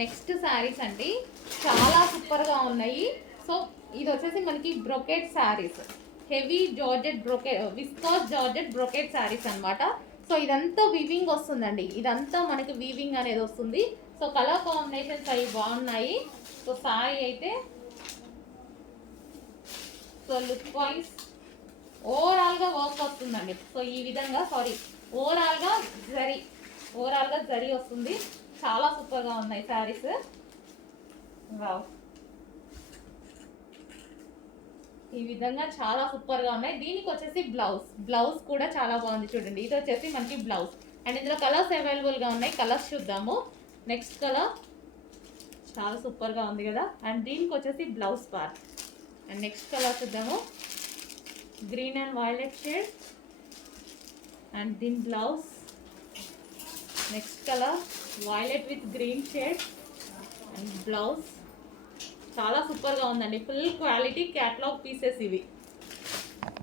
Next saris అండి. చాలా సూపర్గా ఉన్నాయి. సో ఇది వచ్చేసి మనకి brocade saris. Heavy georgette brocade viscose georgette brocade saris అనమాట సో ఇదంతా వివింగ్ వస్తుందండి. ఇదంతా మనకి వీవింగ్ అనేది వస్తుంది. సో కలర్ కాంబినేషన్స్ అవి బాగున్నాయి. సో సారీ అయితే సో లుక్ వైజ్ ఓవరాల్గా వర్క్ వస్తుందండి. సో ఈ విధంగా సారీ ఓవరాల్గా జరీ ఓవరాల్గా జరీ వస్తుంది. చాలా సూపర్గా ఉన్నాయి శారీస్. వావ్. ఈ విధంగా చాలా సూపర్గా ఉన్నాయి. దీనికి వచ్చేసి బ్లౌజ్. బ్లౌజ్ కూడా చాలా బాగుంది చూడండి. ఇది వచ్చేసి మనకి బ్లౌజ్. అండ్ ఇందులో కలర్స్ అవైలబుల్గా ఉన్నాయి. కలర్స్ చూద్దాము. నెక్స్ట్ కలర్ చాలా సూపర్గా ఉంది కదా. అండ్ దీనికి వచ్చేసి blouse part. And next colour చూద్దాము. Green and violet shade. And దీని blouse. Next colour violet with green shade and blouse చాలా సూపర్గా ఉందండి. ఫుల్ క్వాలిటీ క్యాట్లాగ్ పీసెస్ ఇవి.